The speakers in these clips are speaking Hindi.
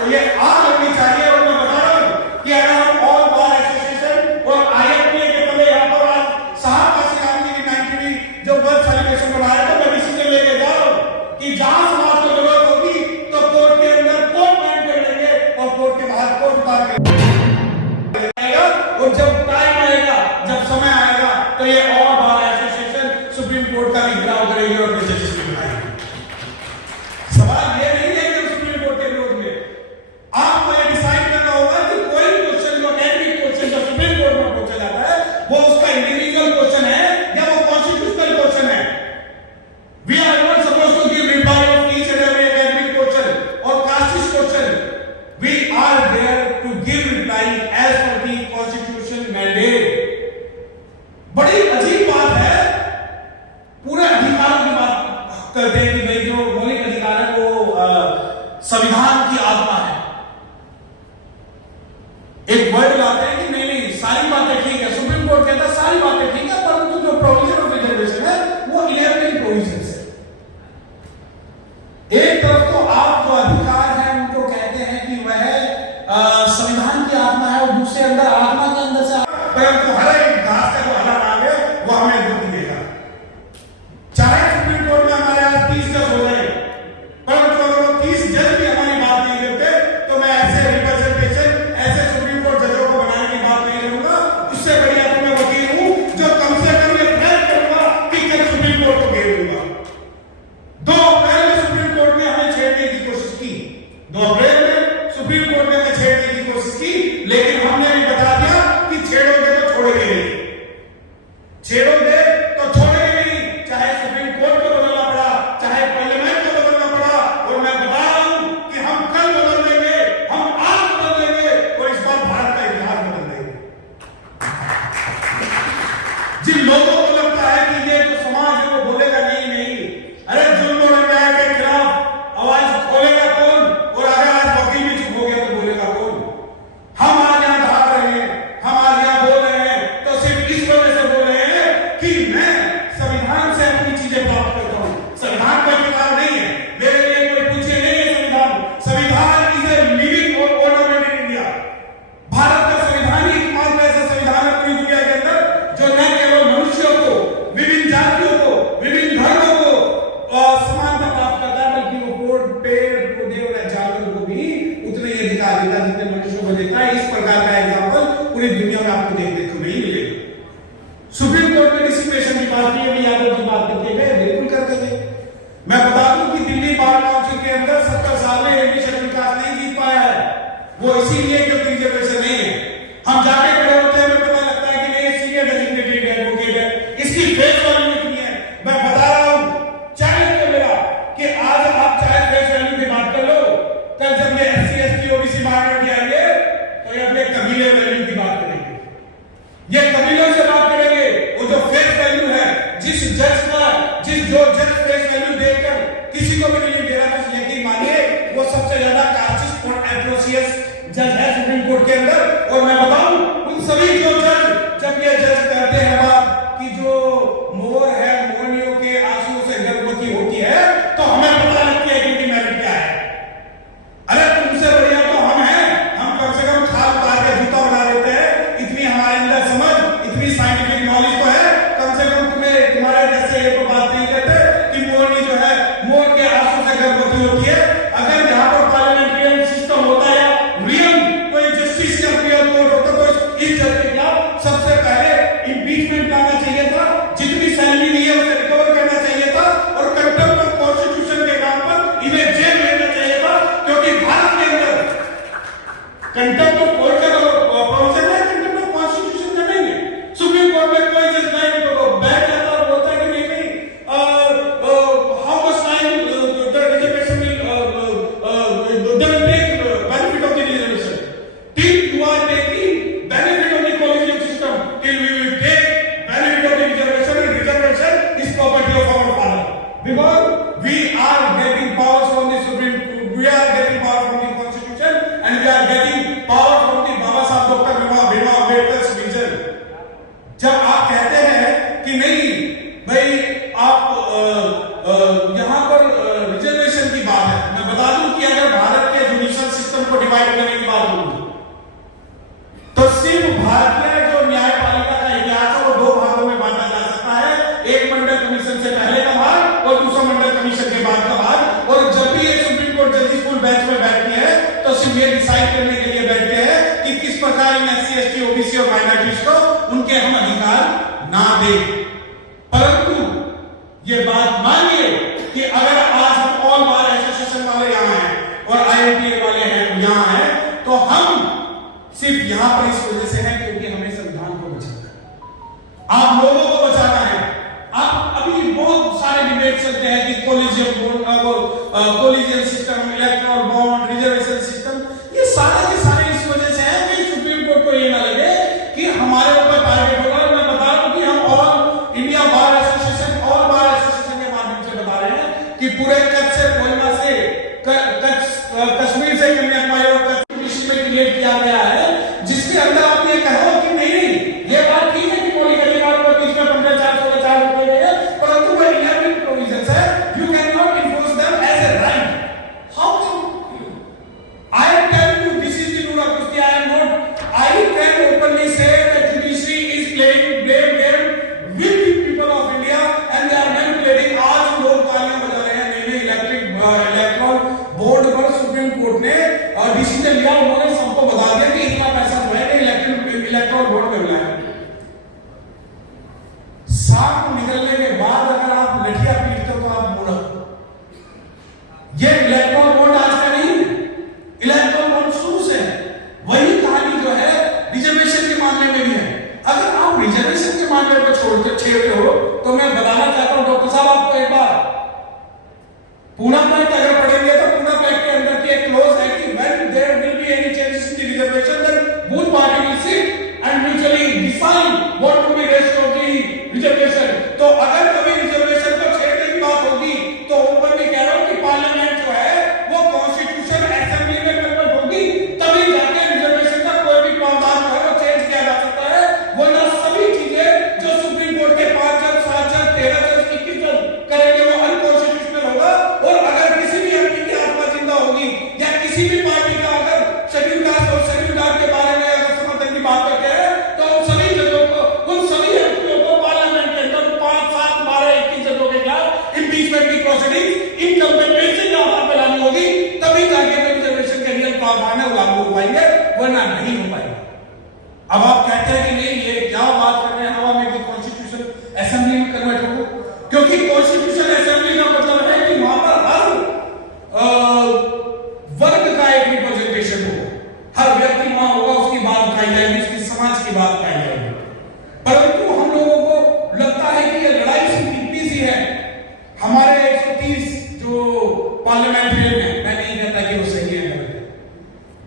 तो ये आग लगनी चाहिए। और मैं बता रहा हूं कि अगर हम ऑल बार एसोसिएशन और आईएफपीए के बंदे यहाँ पर आज साहब का सिखाने की 90 जो बर्थ सेलिब्रेशन बनाया था, मैं डिसीजन लेके जा रहा हूं कि जहां समाज को जरूरत होगी तो कोर्ट के अंदर कोट पहन कर लेंगे और कोर्ट के बाहर कोट उतार के, और जब टाइम आएगा, जब समय आएगा तो ये all bar association supreme court का भी घिराव करेगी और जजेस भी बनाएगी। सवाल ये नहीं है कि सुप्रीम कोर्ट के विरोध में, आपको ये डिसाइड करना होगा कि कोई क्वेश्चन जो एटमिक क्वेश्चन जो सुप्रीम कोर्ट में पूछा जाता है वो उसका इंडिविजुअल क्वेश्चन है या वो कॉन्स्टिट्यूशनल क्वेश्चन है। We are not supposed to give reply of each and every academic question और casteist question. We are there to give reply as per the constitution mandate. बड़ी अजीब बात है, पूरे अधिकारों की बात करते हैं कि भाई जो मौलिक अधिकार है वो संविधान की आत्मा है। एक वर्ड लाते हैं कि नहीं सारी बातें ठीक है, सुप्रीम कोर्ट कहता है सारी बातें ठीक है, परंतु जो प्रोविजन ऑफ रिजर्वेशन है वो 11 प्रोविजन है। एक तरफ तो आप जो अधिकार है उनको कहते हैं कि वह संविधान की आत्मा है और दूसरे अंदर आत्मा के अंदर से, परंतु हर एक घास का जो हरा नाम है वो हमें दुख देगा। चाहे सुप्रीम कोर्ट में हमारे आज 30 जज हो जाए, परंतु अगर वो 30 जज भी हमारी बात नहीं करते तो मैं ऐसे रिप्रेजेंटेशन ऐसे सुप्रीम कोर्ट जजों को बनाने की बात नहीं करूंगा। उससे बढ़िया तो मैं वकील हूं जो कम से कम ये प्रयास करूंगा कि कल सुप्रीम कोर्ट को घेर दूंगा। 2 अप्रैल में सुप्रीम कोर्ट ने हमें छेड़ने की कोशिश की, 2 अप्रैल में सुप्रीम कोर्ट ने हमें छेड़ने की कोशिश की, लेकिन हमने भी बता दिया कि छेड़ोगे तो छोड़ेंगे नहीं, छेड़ोगे तो छोड़ेंगे नहीं, चाहे सुप्रीम कोर्ट को बदलना पड़ा, चाहे पार्लियामेंट को बदलना पड़ा। और मैं बता रहा हूं कि हम कल बदल देंगे, हम आज बदल देंगे और इस बार भारत का इतिहास बदल देंगे। जिन लोगों को लगता है कि ये जो समाज है वो बोलेगा नहीं, अरे जुल्म और अन्याय के खिलाफ आवाज खोलेगा कौन? और अगर आज वकील भी चुप हो गया तो बोलेगा कौन? हम आज यहां भाग रहे हैं, हम आज यहां बोल रहे हैं तो सिर्फ इस वजह से बोल रहे हैं कि मैं संविधान से अपनी चीजें प्राप्त करता हूं। संविधान कोई किताब नहीं है, मेरे लिए कोई पूछे नहीं है संविधान। संविधान is a living ornament in India. Bharat का संविधान ही एकमात्र ऐसा संविधान है पूरी दुनिया के अंदर जो न केवल मनुष्यों को, विभिन्न जातियों को, विभिन्न धर्मों को समानता प्राप्त करता है, बल्कि वो पेड़ पौधे और जानवरों को भी उतने ही अधिकार देता है जितने मनुष्यों को देता है। इस प्रकार का एग्जाम्पल पूरी दुनिया में आपको देखने को नहीं मिलेगा। सुप्रीम कोर्ट ने डिसिप्लिनेशन की बात की, अभी यादव की बात करके गए, बिल्कुल करते थे। मैं बता दूं कि दिल्ली बार काउंसिल के अंदर 70 साल में एमपी शेड्यूल कास्ट नहीं जीत पाया है, वो इसीलिए क्योंकि रिजर्वेशन नहीं है। हम जाके खड़े होते हैं, हमें पता लगता है कि नहीं सीनियर डेजिग्नेटेड एडवोकेट है, इसकी फेस वैल्यू कितनी है। मैं बता रहा हूं, चैलेंज है मेरा कि आज आप चाहे फेस वैल्यू की बात कर लो, कल जब ये एससी एसटी ओबीसी माइनॉरिटी आएंगे तो ये अपने कबीले वैल्यू की बात करेंगे, ये कबीलों से बात करेंगे। वो जो फेस वैल्यू है, जिस जज का जो जज फेस वैल्यू देकर किसी को भी नहीं दे रहा, तो यकीन मानिए वो सबसे ज्यादा कास्टिस्ट और एट्रोसियस जज है सुप्रीम कोर्ट के अंदर। और मैं बताऊं उन सभी जो जज जब ये जज करते हैं बात कि जो मोर है मोरनियों के आंसुओं से गर्भवती होती है तो हमें पता लगती है कि उनकी मेरिट क्या है। अरे तुमसे बढ़िया तो हम हैं, हम कम से कम खाल उतार के जूता बना लेते हैं, इतनी हमारे अंदर समझ, इतनी साइंटिफिक नॉलेज तो है। कम से कम तुम्हारे जैसे ये तो बात नहीं करते कि मोरनी जो है मोर के आंसू से गर्भवती होती है। अगर यहाँ पर पार्लियामेंट्रियन सिस्टम होता है, रियल कोई जस्टिस या रियल कोर्ट होता तो इस जज के खिलाफ सबसे पहले इंपीचमेंट लाना चाहिए था, जितनी सैलरी दी है उसे रिकवर करना चाहिए था और कंटेम्प्ट ऑफ कॉन्स्टिट्यूशन के नाम पर इन्हें जेल भेजना चाहिए था। क्योंकि भारत के अंदर कंटेम्प्ट ऑफ कोर्ट का प्रोविजन है, कंटेम्प्ट ऑफ कॉन्स्टिट्यूशन का नहीं है। सुप्रीम कोर्ट में कोई जज नहीं बैठ जाता और बोलता है कि नहीं how much time the reservation will take benefit of the reservation till you are taking benefit of the collegium system till we will take benefit of the reservation and reservation is property of our father because we are getting power from the supreme, we are getting power from the constitution and we are getting power from the Baba Saheb doctor Bhimrao Ambedkar vision. जब आप कहते हैं कि नहीं भाई आप यहां पर रिजर्वेशन की बात है, मैं बता दूं कि अगर भारत के जुडिशियल सिस्टम को डिवाइड करने की बात होगी। तो सिर्फ भारतीय जो न्यायपालिका का इतिहास है वो दो भागों में बांटा जा सकता है, एक मंडल कमीशन से पहले का भाग और दूसरा मंडल कमीशन के बाद का भाग। और जब भी ये सुप्रीम कोर्ट जजेस फुल बेंच में बैठती है तो सिर्फ ये डिसाइड करने के लिए बैठते हैं कि किस प्रकार इन SC, ST, OBC और माइनॉरिटीज को उनके हम अधिकार ना दें। परंतु ये बात मानिए कि अगर आज हम ऑल बार एसोसिएशन वाले यहाँ हैं और IMTA वाले हैं यहाँ हैं, तो हम सिर्फ यहां पर इस वजह से है क्योंकि हमें संविधान को बचाना है, आप लोगों को बचाना है। आप अभी बहुत सारे डिबेट चलते हैं कि collegium system, electoral bond, reservation system, ये सारे के सारे इस वजह से है कि सुप्रीम कोर्ट को ये ना लगे कि हमारे ऊपर टारगेट होगा। मैं बता रहा हूं कि हम ऑल इंडिया बार एसोसिएशन के माध्यम से बता रहे हैं कि पूरे कच्छ से कोयना से कश्मीर से कन्याकुमारी और में क्रिएट किया गया है, जिसके अंदर आप ये कहो कि नहीं ये बात ठीक है कि मौलिक अधिकारों के बीच में 15,404 रुपए गए हैं, परंतु वो इनहेरेंट प्रोविजंस है, you can not enforce them as a right. How can I tell you this is the rule of कुश्ती, I can openly say that judiciary is playing blame game with the people of India and they are manipulating. आज लोग तालियां बजा रहे हैं, नई इलेक्टोरल बोर्ड पर सुप्रीम कोर्ट ने डिसीजन लिया, उन्होंने सबको बता दिया कि इतना पैसा जो है इलेक्टोरल बोर्ड में मिला है। सांप निकलने के बाद अगर आप लठिया पीटते हो तो आप मूर्ख। ये इलेक्टोरल बोर्ड आज का नहीं, इलेक्टोरल बोर्ड शुरू से वही कहानी जो है रिजर्वेशन के मामले में भी है। अगर आप रिजर्वेशन के मामले को छेड़ते हो तो मैं बताना चाहता हूं डॉक्टर साहब आपको एक बार, पूना पैक्ट अगर पढ़ेंगे तो पूना पैक्ट के अंदर की एक क्लोज है कि when there will be any changes in the reservation then both parties will sit and mutually decide what to be ratio of the reservation। तो अगर कभी रिजर्वेशन को छेड़ने की बात होगी तो ऊपर भी कह रहा हूं कि पार्लियामेंट जो है वो कॉन्स्टिट्यूशन असेंबली में कन्वर्ट होगी, तभी जाके रिजर्वेशन का कोई भी प्रावधान जो है वो चेंज किया जा सकता है। वरना सभी चीजें जो सुप्रीम कोर्ट के 5 जज, 7 जज, 13 जज, 21 जज करेंगे वो अनकॉन्स्टिट्यूशनल होगा। और अगर किसी भी व्यक्ति की आत्मा जिंदा होगी या किसी भी पार्टी का अगर शेड्यूल कास्ट और शेड्यूल कास्ट के बारे में अगर समर्थन की बात करते हैं तो उन सभी जजों को, उन सभी व्यक्तियों को पार्लियामेंट के अंदर 5, 7, 12, 21 जजों के खिलाफ इंपीचमेंट की प्रोसीडिंग इनकम्पेटेंसी का आधार पर लानी होगी, तभी जाके रिजर्वेशन के रियल प्रावधान है लागू हो पाएंगे, वरना नहीं हो पाएंगे। अब आप कहते हैं कि नहीं ये क्या बात कर रहे हैं हवा में कि कॉन्स्टिट्यूशन असेंबली में कन्वर्ट होगा, क्योंकि कॉन्स्टिट्यूशन असेंबली का मतलब है कि वहां पर हर वर्ग का एक रिप्रेजेंटेशन होगा, हर व्यक्ति वहां होगा, उसकी बात उठाई जाएगी, उसकी समाज की बात उठाई जाएगी। परंतु हम लोगों को लगता है कि ये लड़ाई सिर्फ इतनी सी है, हमारे 130 जो पार्लियामेंट्रियन है, मैं नहीं कहता कि वो सही है गलत है,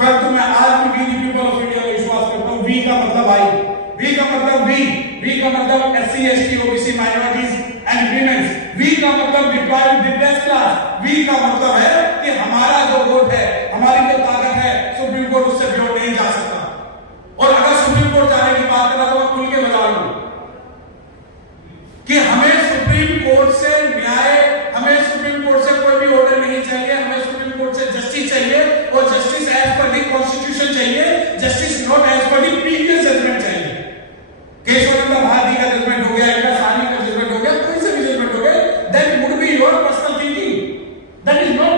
परंतु मैं आज भी we the people of India में विश्वास करता हूं। वी का मतलब आई, वी का मतलब वी का मतलब SC, ST, OBC, minorities and women, we का मतलब डिप्रेस्ड क्लास, वी का मतलब है कि हमारा जो वोट है, हमारी जो ताकत है, सुप्रीम कोर्ट उससे विरोध नहीं जा सकता। और अगर सुप्रीम कोर्ट जाने की बात करा तो मैं खुल के बता दूं कि हमें सुप्रीम कोर्ट से न्याय, हमें सुप्रीम कोर्ट से कोई भी ऑर्डर नहीं चाहिए, हमें सुप्रीम कोर्ट से जस्टिस चाहिए, और justice as per the constitution चाहिए, justice not as per the previous judgment चाहिए। केशवानंद भारती का जजमेंट हो गया, इनका सानी का जजमेंट हो गया, कोई से भी जजमेंट हो गया, that would be your personal thinking, that is not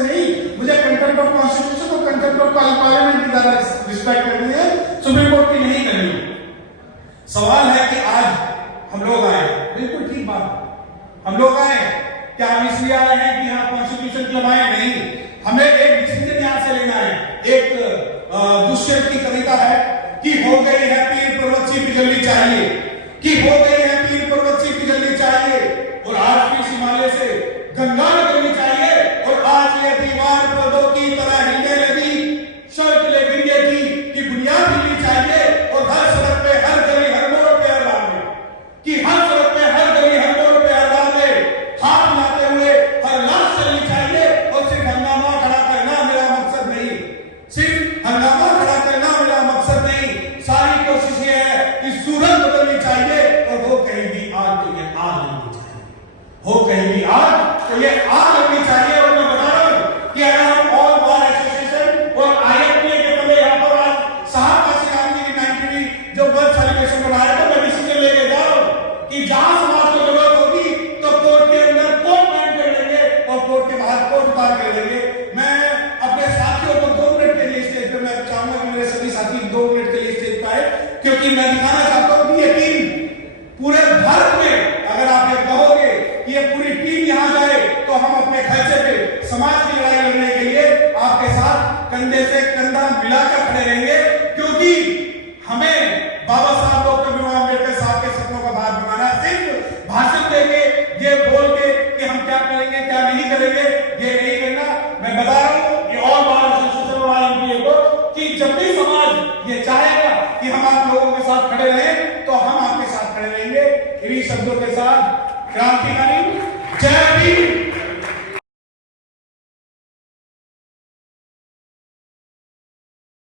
से नहीं, मुझे कंटेंट ऑफ कॉन्स्टिट्यूशन और कंटेंट ऑफ पार्लियामेंट की ज्यादा रिस्पेक्ट करनी है, सुप्रीम कोर्ट की नहीं करनी। सवाल है कि आज हम लोग आए, बिल्कुल ठीक बात, हम लोग आए, क्या हम इसलिए आए हैं कि यहाँ कॉन्स्टिट्यूशन क्लब आए? नहीं, हमें एक डिसीजन यहां से लेना है। एक दुष्यंत की कविता है कि हो गई है पीर पर्वत सी पिघलनी चाहिए, कि हो गई है पीर पर्वत सी पिघलनी चाहिए, और आज भी इस हिमालय से गंगा निकलनी चाहिए, और आज ये दीवार पर्दों की तरह हिलने लगी, शर्त ले गंगे की बुनियाद हिलनी चाहिए, और हर सड़क पे हर गली हर मोड़ पे अल्लाह में, कि हर सड़क पे हर गली हर मोड़ पे अल्लाह में हाथ मिलाते हुए हर लाश चलनी चाहिए, और सिर्फ हंगामा खड़ा करना मेरा मकसद नहीं, सिर्फ हंगामा खड़ा करना मेरा मकसद नहीं, सारी कोशिश ये है कि सूरत बदलनी चाहिए, और हो कहीं भी आग तो ये आग लगनी चाहिए, हो कहीं भी आग तो ये आग लगनी चाहिए। और मैं बता रहा हूं कि अगर हम ऑल बार एसोसिएशन और आईएफए के बंदे यहां पर आज साहब का सिराम की 90वीं जो बर्थ सेलिब्रेशन बनाया था, मैं डिसीजन लेके जा रहा हूं कि जहां समाज को जरूरत होगी तो कोर्ट के अंदर कोट पहन कर लेंगे और कोर्ट के बाहर कोट उतार कर लेंगे। मैं अपने साथियों को 2 मिनट के लिए स्टेज पे, मैं चाहूंगा कि मेरे सभी साथी 2 मिनट के लिए स्टेज पे आए, क्योंकि मैं दिखाना चाहता हूं कि यकीन पूरे भारत में अगर आप ये कहोगे कि ये पूरी टीम यहां जाए तो हम अपने खर्चे पे समाज की लड़ाई लड़ने के लिए आपके साथ कंधे से कंधा मिलाकर खड़े रहेंगे, क्योंकि हमें बाबा साहब डॉक्टर भीमराव अम्बेडकर साहब के सपनों का भाग बनाना है। सिर्फ भाषण देके ये बोल के कि हम क्या करेंगे क्या नहीं करेंगे ये नहीं करना। मैं बता रहा हूं कि और बार कि जब भी समाज ये चाहेगा कि हम आप लोगों के साथ खड़े रहें तो हम आपके साथ खड़े रहेंगे। इन्हीं शब्दों के साथ क्रांतिकारी जय भीम।